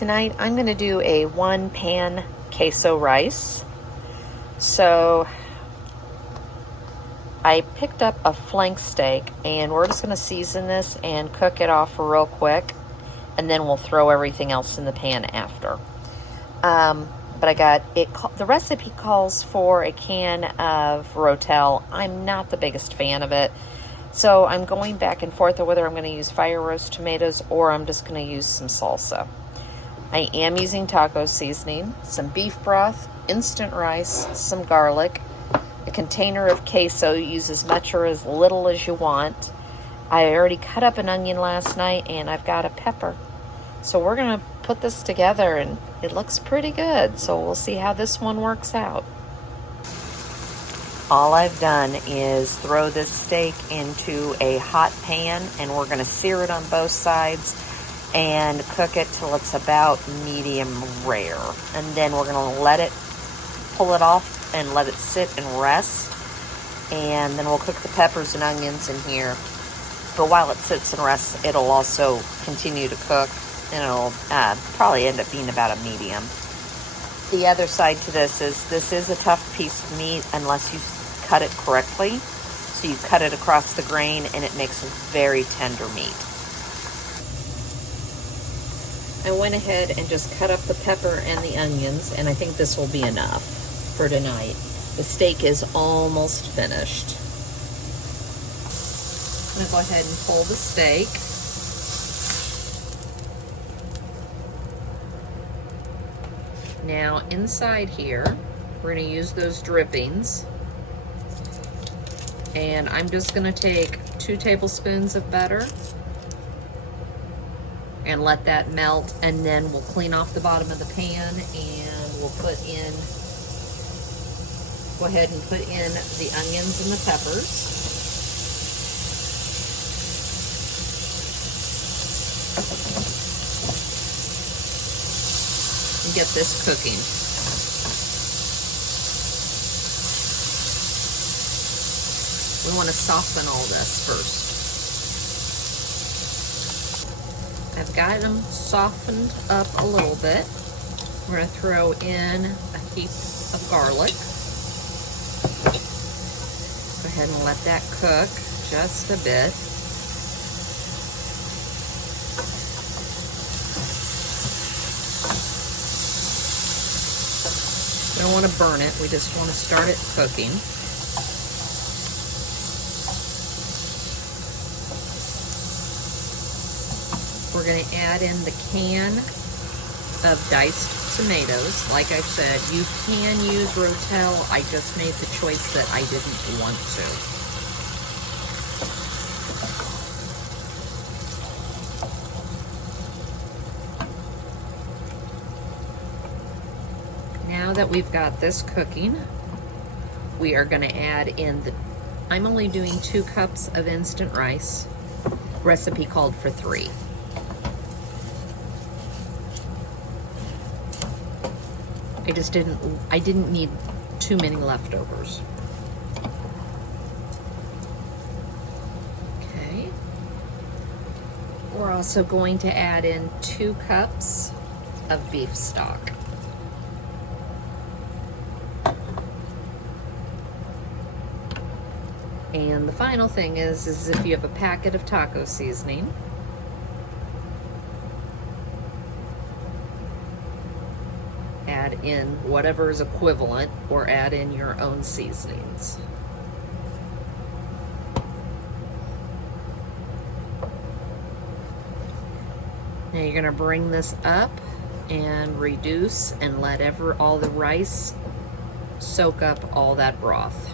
Tonight I'm going to do a 1-pan queso rice. So I picked up a flank steak and we're just going to season this and cook it off real quick, and then we'll throw everything else in the pan after. But I got it. The recipe calls for a can of Rotel. I'm not the biggest fan of it, so I'm going back and forth of whether I'm going to use fire roast tomatoes or I'm just going to use some salsa. I am using taco seasoning, some beef broth, instant rice, some garlic, a container of queso. Use as much or as little as you want. I already cut up an onion last night and I've got a pepper. So we're going to put this together and it looks pretty good. So we'll see how this one works out. All I've done is throw this steak into a hot pan and we're going to sear it on both sides and cook it till it's about medium rare. And then we're going to pull it off and let it sit and rest. And then we'll cook the peppers and onions in here. But while it sits and rests, it'll also continue to cook, and it'll probably end up being about a medium. The other side to this is a tough piece of meat unless you cut it correctly. So you cut it across the grain and it makes a very tender meat. I went ahead and just cut up the pepper and the onions, and I think this will be enough for tonight. The steak is almost finished. I'm gonna go ahead and pull the steak. Now inside here, we're gonna use those drippings. And I'm just gonna take 2 tablespoons of butter and let that melt, and then we'll clean off the bottom of the pan and we'll go ahead and put in the onions and the peppers. And get this cooking. We want to soften all this first. I've got them softened up a little bit. We're going to throw in a heap of garlic. Go ahead and let that cook just a bit. We don't want to burn it, we just want to start it cooking. We're going to add in the can of diced tomatoes. Like I said, you can use Rotel. I just made the choice that I didn't want to. Now that we've got this cooking, we are going to add in I'm only doing 2 cups of instant rice. Recipe called for 3. I didn't need too many leftovers. Okay. We're also going to add in 2 cups of beef stock. And the final thing is if you have a packet of taco seasoning, add in whatever is equivalent or add in your own seasonings. Now you're going to bring this up and reduce and let all the rice soak up all that broth.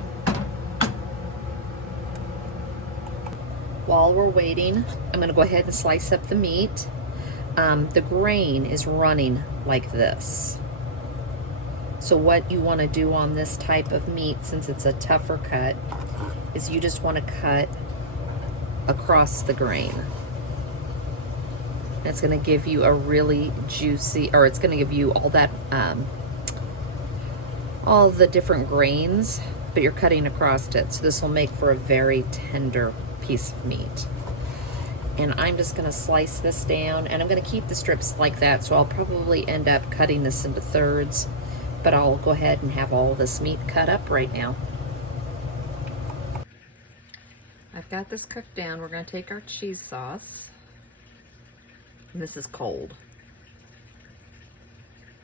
While we're waiting, I'm going to go ahead and slice up the meat. The grain is running like this. So what you want to do on this type of meat, since it's a tougher cut, is you just want to cut across the grain. It's going to give you a really juicy, or it's going to give you all that, all the different grains, but you're cutting across it. So this will make for a very tender piece of meat. And I'm just gonna slice this down, and I'm gonna keep the strips like that, so I'll probably end up cutting this into thirds, but I'll go ahead and have all this meat cut up right now. I've got this cooked down. We're gonna take our cheese sauce, and this is cold.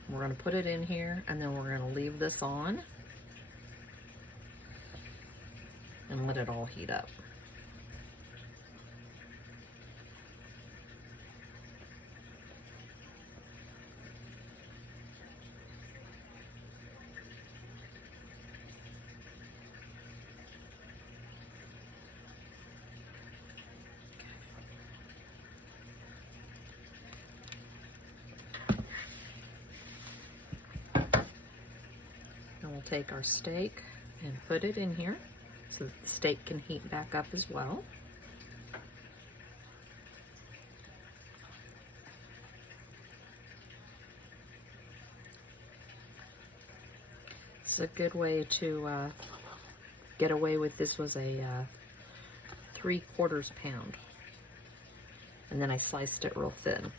We're gonna put it in here, and then we're gonna leave this on and let it all heat up. And we'll take our steak and put it in here so that the steak can heat back up as well. It's a good way to get away with this. Was a 3/4 pound, and then I sliced it real thin.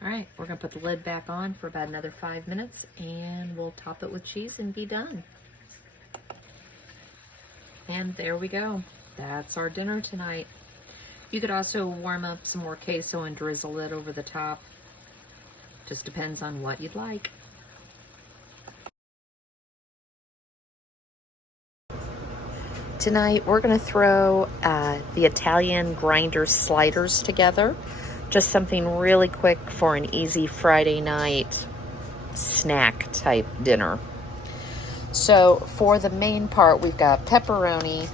All right, we're gonna put the lid back on for about another 5 minutes, and we'll top it with cheese and be done. And there we go. That's our dinner tonight. You could also warm up some more queso and drizzle it over the top. Just depends on what you'd like. Tonight we're going to throw the Italian grinder sliders together. Just something really quick for an easy Friday night snack type dinner. So for the main part, we've got pepperoni,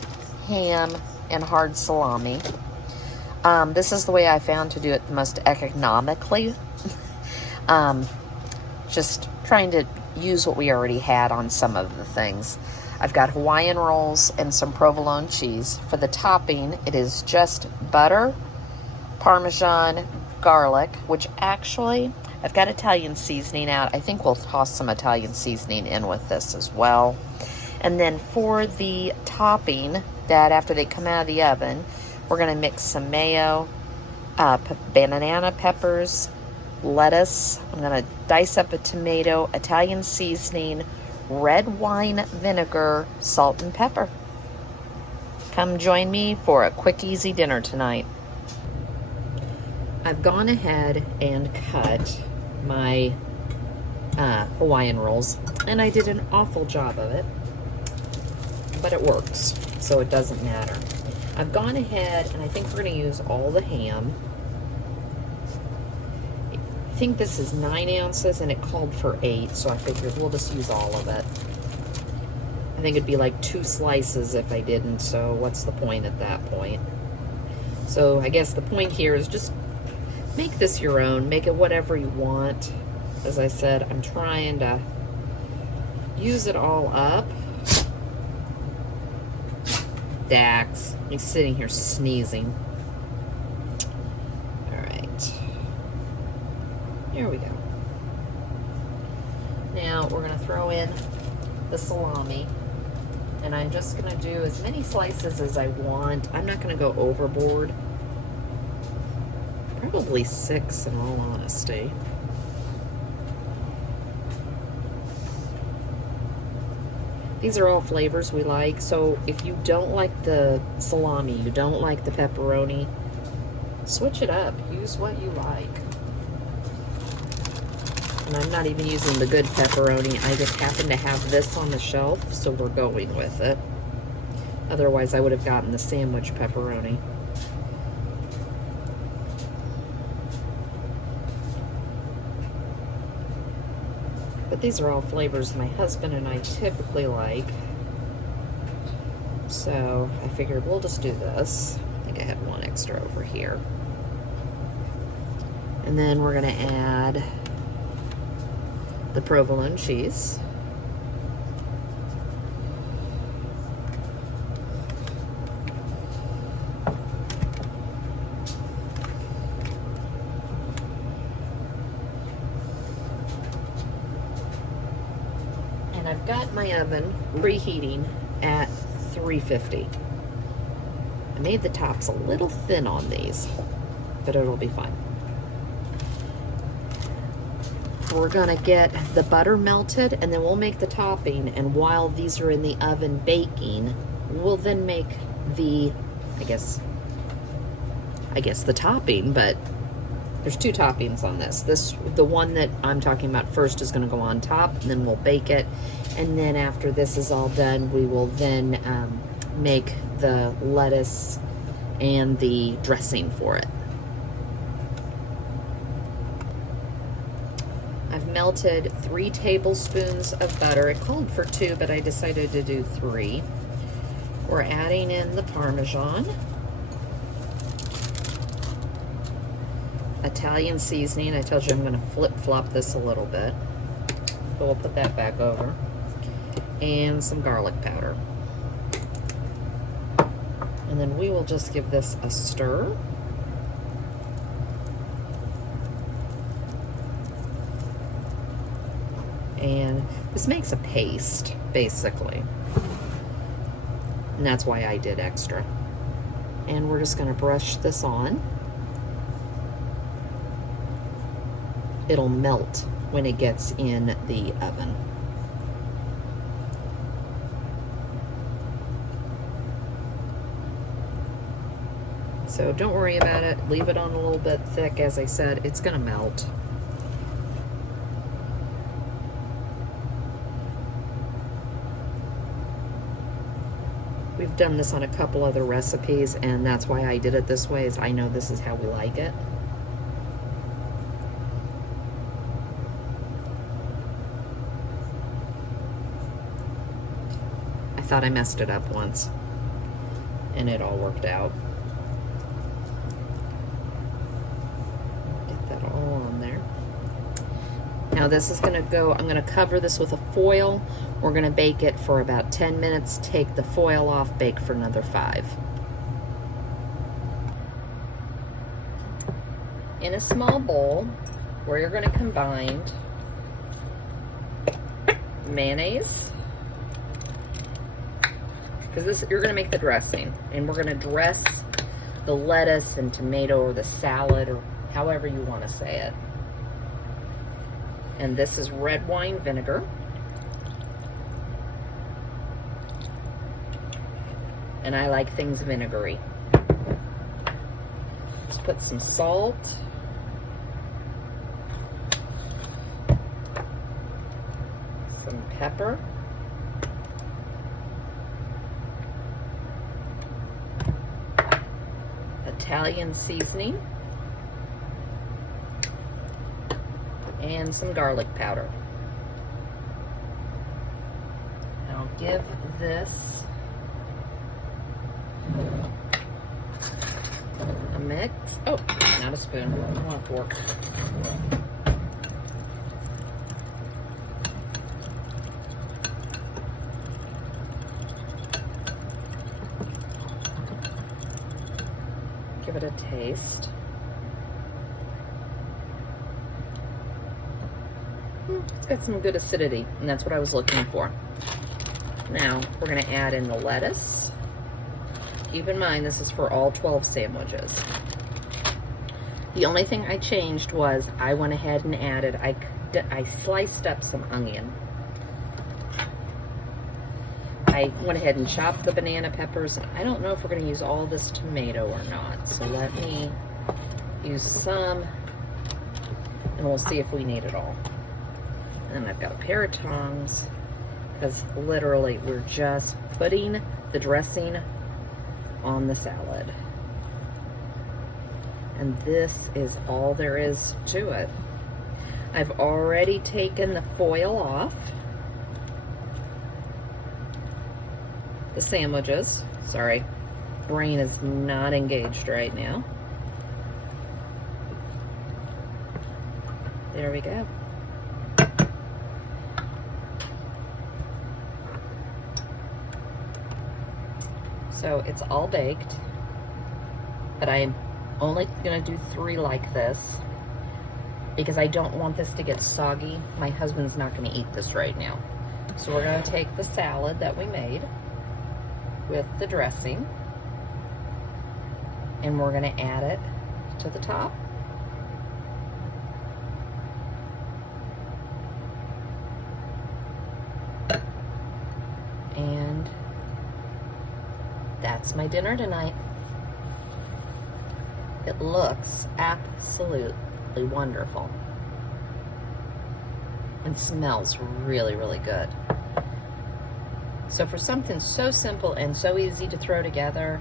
ham, and hard salami. This is the way I found to do it the most economically. Just trying to use what we already had on some of the things. I've got Hawaiian rolls and some provolone cheese. For the topping, it is just butter, Parmesan, garlic, which actually, I've got Italian seasoning out. I think we'll toss some Italian seasoning in with this as well. And then for the topping, that after they come out of the oven, we're gonna mix some mayo, banana peppers, lettuce. I'm gonna dice up a tomato, Italian seasoning, red wine vinegar, salt and pepper. Come join me for a quick, easy dinner tonight. I've gone ahead and cut my Hawaiian rolls, and I did an awful job of it, but it works, so it doesn't matter. I've gone ahead, and I think we're going to use all the ham. I think this is 9 ounces, and it called for 8, so I figured we'll just use all of it. I think it'd be like 2 slices if I didn't, so what's the point at that point? So I guess the point here is just make this your own. Make it whatever you want. As I said, I'm trying to use it all up. Dax, he's sitting here sneezing. All right. Here we go. Now we're going to throw in the salami. And I'm just going to do as many slices as I want. I'm not going to go overboard. Probably 6 in all honesty. These are all flavors we like, so if you don't like the salami, you don't like the pepperoni, switch it up. Use what you like. And I'm not even using the good pepperoni. I just happen to have this on the shelf, so we're going with it. Otherwise, I would have gotten the sandwich pepperoni. But these are all flavors my husband and I typically like. So I figured we'll just do this. I think I had one extra over here. And then we're going to add the provolone cheese. I've got my oven preheating at 350. I made the tops a little thin on these, but it'll be fine. We're gonna get the butter melted, and then we'll make the topping, and while these are in the oven baking, we'll then make the, I guess the topping, but there's two toppings on this. The one that I'm talking about first is gonna go on top, and then we'll bake it, and then after this is all done, we will then make the lettuce and the dressing for it. I've melted 3 tablespoons of butter. It called for 2, but I decided to do 3. We're adding in the Parmesan, Italian seasoning. I told you I'm gonna flip-flop this a little bit, so we'll put that back over, and some garlic powder. And then we will just give this a stir. And this makes a paste, basically. And that's why I did extra. And we're just gonna brush this on. It'll melt when it gets in the oven. So don't worry about it. Leave it on a little bit thick. As I said, it's gonna melt. We've done this on a couple other recipes, and that's why I did it this way, is I know this is how we like it. I thought I messed it up once, and it all worked out. Get that all on there. Now this is gonna go, I'm gonna cover this with a foil. We're gonna bake it for about 10 minutes, take the foil off, bake for another 5. In a small bowl, where you're gonna combine mayonnaise, because you're gonna make the dressing, and we're gonna dress the lettuce and tomato or the salad or however you wanna say it. And this is red wine vinegar. And I like things vinegary. Let's put some salt. Some pepper. Italian seasoning. And some garlic powder. I'll give this a mix. Oh, not a spoon. I want a fork. Give it a taste. It's got some good acidity, and that's what I was looking for. Now, we're going to add in the lettuce. Keep in mind, this is for all 12 sandwiches. The only thing I changed was I went ahead and added, I sliced up some onion. I went ahead and chopped the banana peppers, and I don't know if we're going to use all this tomato or not, so let me use some, and we'll see if we need it all. And I've got a pair of tongs, because literally we're just putting the dressing on the salad. And this is all there is to it. I've already taken the foil off the sandwiches. Sorry, brain is not engaged right now. There we go. So it's all baked, but I am only gonna do 3 like this because I don't want this to get soggy. My husband's not gonna eat this right now. So we're gonna take the salad that we made with the dressing. and we're going to add it to the top. And that's my dinner tonight. It looks absolutely wonderful and smells really, really good. So for something so simple and so easy to throw together,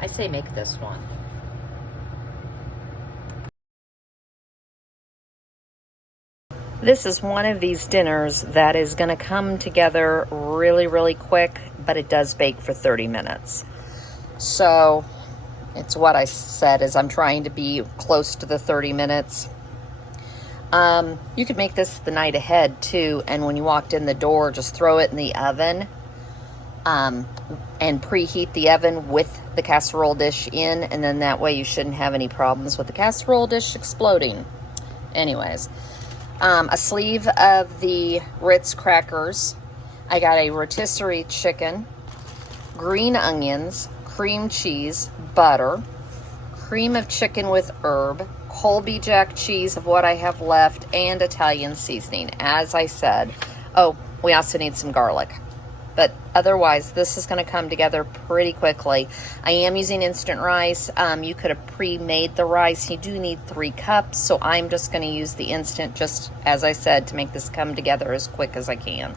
I say make this one. This is one of these dinners that is going to come together really, really quick, but it does bake for 30 minutes. So it's what I said, is I'm trying to be close to the 30 minutes. You could make this the night ahead too, and when you walked in the door, just throw it in the oven and preheat the oven with the casserole dish in, and then that way you shouldn't have any problems with the casserole dish exploding. Anyways, a sleeve of the Ritz crackers. I got a rotisserie chicken, green onions, cream cheese, butter, cream of chicken with herb, Colby Jack cheese of what I have left, and Italian seasoning, as I said. Oh, we also need some garlic. But otherwise, this is going to come together pretty quickly. I am using instant rice. You could have pre-made the rice. You do need 3 cups, so I'm just going to use the instant, just as I said, to make this come together as quick as I can.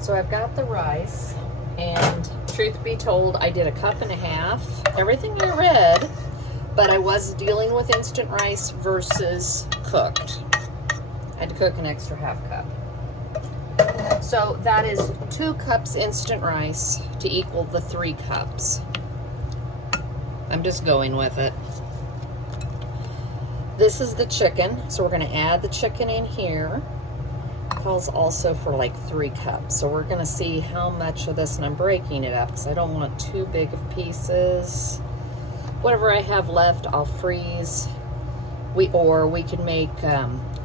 So I've got the rice, and truth be told, I did a 1.5 cups. Everything I read, but I was dealing with instant rice versus cooked. I had to cook an extra 1/2 cup. So that is 2 cups instant rice to equal the 3 cups. I'm just going with it. This is the chicken, so we're going to add the chicken in here. Calls also for like 3 cups, so we're going to see how much of this, and I'm breaking it up because I don't want too big of pieces. Whatever I have left, I'll freeze. We could make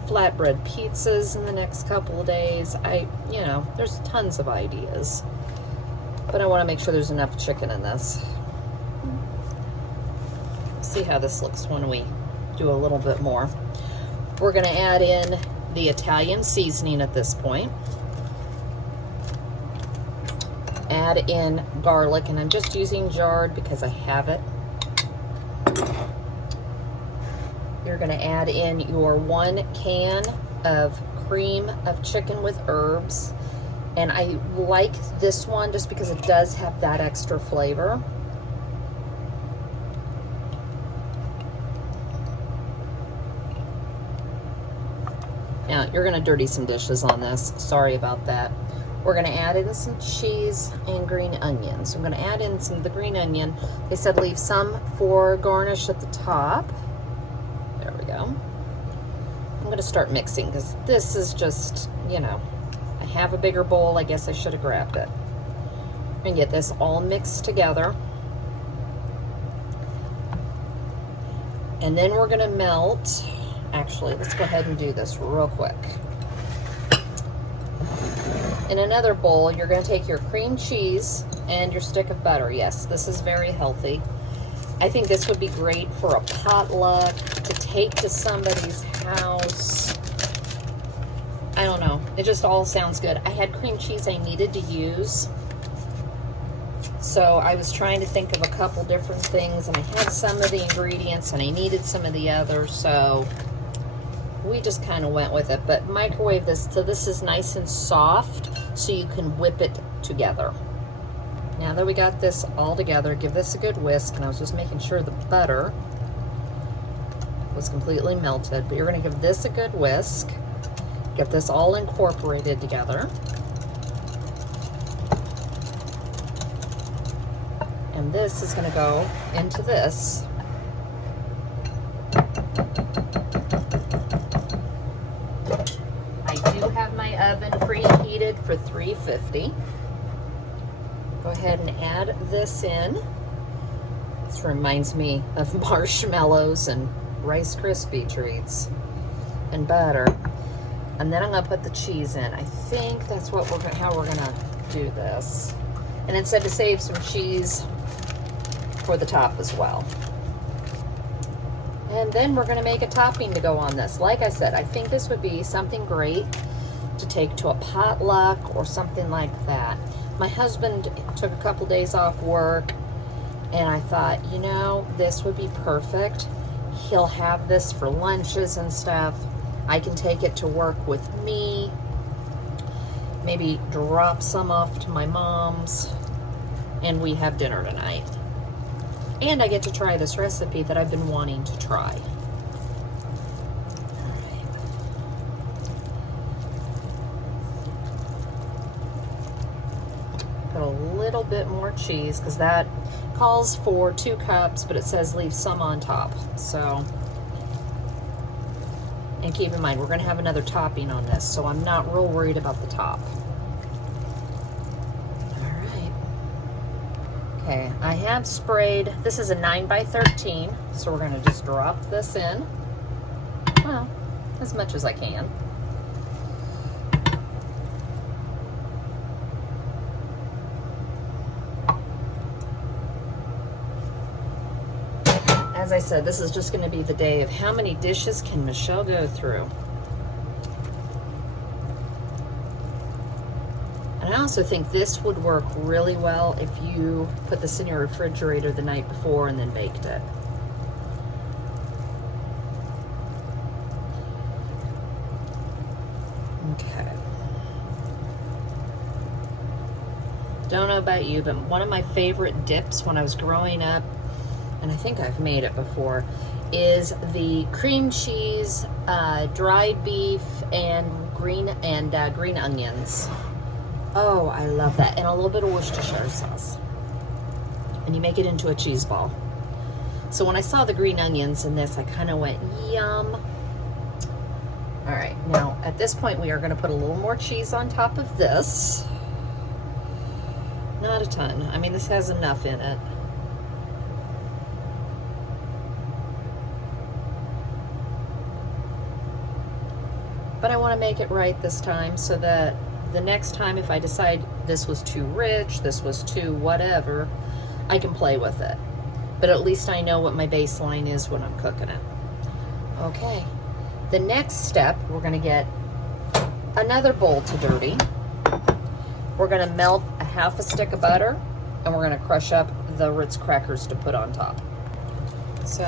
flatbread pizzas in the next couple of days. There's tons of ideas, but I want to make sure there's enough chicken in this. See how this looks when we do a little bit more. We're going to add in the Italian seasoning at this point. Add in garlic, and I'm just using jarred because I have it. You're going to add in your 1 can of cream of chicken with herbs. And I like this one just because it does have that extra flavor. Now, you're going to dirty some dishes on this. Sorry about that. We're going to add in some cheese and green onions. So I'm going to add in some of the green onion. They said leave some for garnish at the top. There we go. I'm going to start mixing because this is just, I have a bigger bowl. I guess I should have grabbed it. I'm going to get this all mixed together. And then we're going to melt. Actually, let's go ahead and do this real quick. In another bowl, you're going to take your cream cheese and your stick of butter. Yes, this is very healthy. I think this would be great for a potluck, to take to somebody's house. I don't know. It just all sounds good. I had cream cheese I needed to use, so I was trying to think of a couple different things, and I had some of the ingredients and I needed some of the others, so we just kind of went with it. But microwave this so this is nice and soft, so you can whip it together. Now that we got this all together, give this a good whisk, and I was just making sure the butter was completely melted, but you're going to give this a good whisk, get this all incorporated together. And this is going to go into this. I do have my oven preheated for 350. Go ahead and add this in. This reminds me of marshmallows and Rice Krispie treats and butter. And then I'm going to put the cheese in. I think that's how we're going to do this. And it said to save some cheese for the top as well. And then we're going to make a topping to go on this. Like I said, I think this would be something great to take to a potluck or something like that. My husband took a couple days off work, and I thought, you know, this would be perfect. He'll have this for lunches and stuff. I can take it to work with me. Maybe drop some off to my mom's, and we have dinner tonight. And I get to try this recipe that I've been wanting to try. Put a little bit more cheese, because that calls for 2 cups, but it says leave some on top. So, and keep in mind, we're going to have another topping on this, so I'm not real worried about the top. Okay, I have sprayed, this is a 9 by 13, so we're going to just drop this in. Well, as much as I can. As I said, this is just going to be the day of how many dishes can Michelle go through. And I also think this would work really well if you put this in your refrigerator the night before and then baked it. Okay. Don't know about you, but one of my favorite dips when I was growing up, and I think I've made it before, is the cream cheese, dried beef, and green onions. Oh, I love that. And a little bit of Worcestershire sauce. And you make it into a cheese ball. So when I saw the green onions in this, I kind of went, yum. All right, now at this point, we are going to put a little more cheese on top of this. Not a ton. I mean, this has enough in it. But I want to make it right this time so that the next time, if I decide this was too rich, this was too whatever, I can play with it. But at least I know what my baseline is when I'm cooking it. Okay. The next step, we're going to get another bowl to dirty. We're going to melt a half a stick of butter, and we're going to crush up the Ritz crackers to put on top. So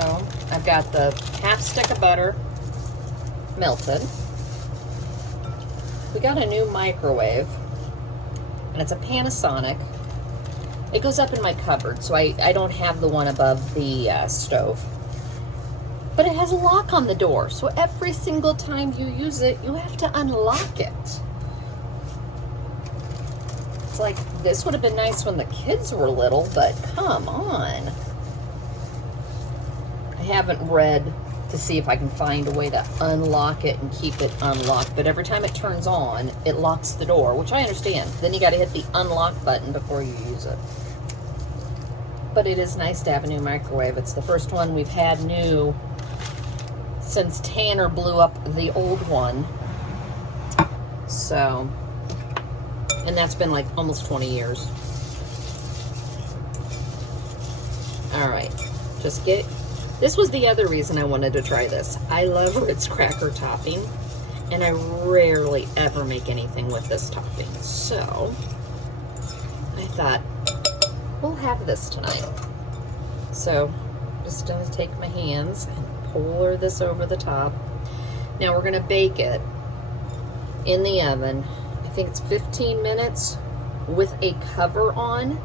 I've got the half stick of butter melted. We got a new microwave, and it's a Panasonic. It goes up in my cupboard, so I don't have the one above the stove. But it has a lock on the door, so every single time you use it, you have to unlock it. It's like, this would have been nice when the kids were little, but come on. I haven't read to see if I can find a way to unlock it and keep it unlocked, but every time it turns on, it locks the door, which I understand. Then you got to hit the unlock button before you use it. But it is nice to have a new microwave. It's the first one we've had new since Tanner blew up the old one. So, and that's been like almost 20 years. All right, just get. This was the other reason I wanted to try this. I love Ritz cracker topping, and I rarely ever make anything with this topping. So I thought, we'll have this tonight. So just gonna take my hands and pour this over the top. Now we're gonna bake it in the oven. I think it's 15 minutes with a cover on,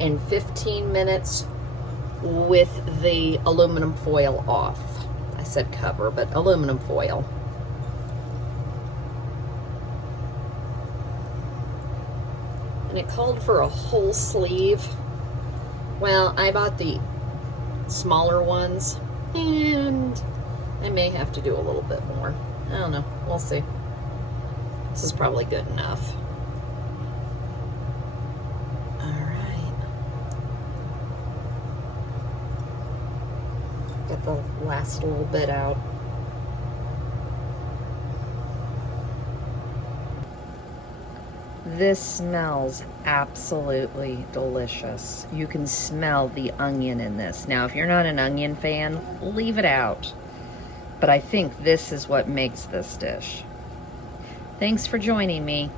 and 15 minutes with the aluminum foil off. I said cover, but aluminum foil. And it called for a whole sleeve. Well, I bought the smaller ones, and I may have to do a little bit more. I don't know, we'll see. This is probably good enough. Get the last little bit out. This smells absolutely delicious. You can smell the onion in this. Now, if you're not an onion fan, leave it out. But I think this is what makes this dish. Thanks for joining me.